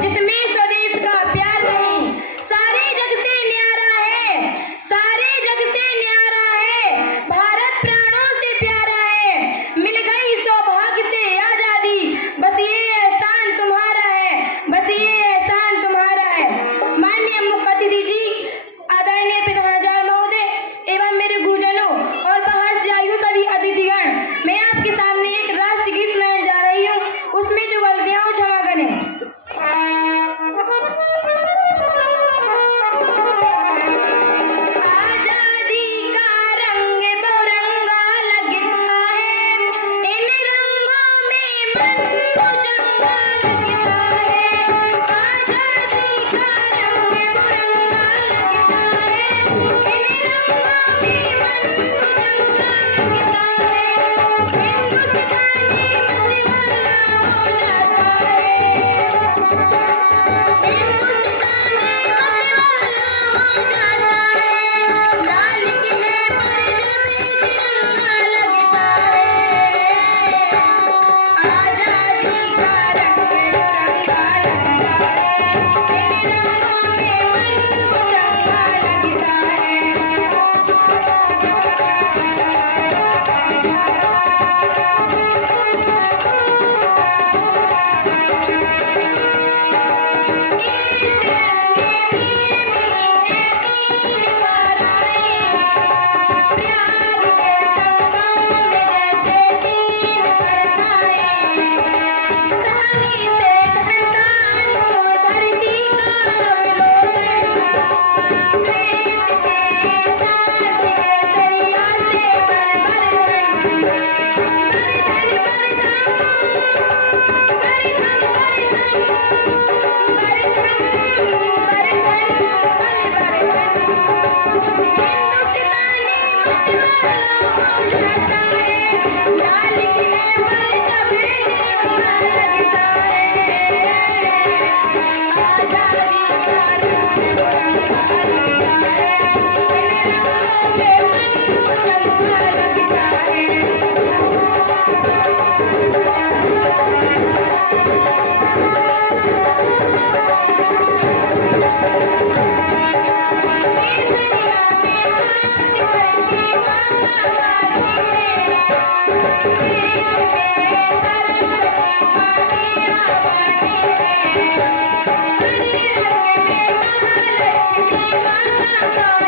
जिसमें स्वदेश का प्यार नहीं, सारे जग से न्यारा है, सारे जग से न्यारा है, भारत प्राणों से प्यारा है, मिल गई सौभाग्य से आजादी, बस ये एहसान तुम्हारा है, बस ये एहसान तुम्हारा है। माननीय मुख्य अतिथि जी, आदरणीय प्रधानाचार्य महोदय एवं मेरे गुरुजनों और बाहर से आयु सभी अतिथिगण, मैं आपके सामने एक राष्ट्रगीत सुनाने जा रही हूँ। उसमें जो गलतियां हो क्षमा करें। Go!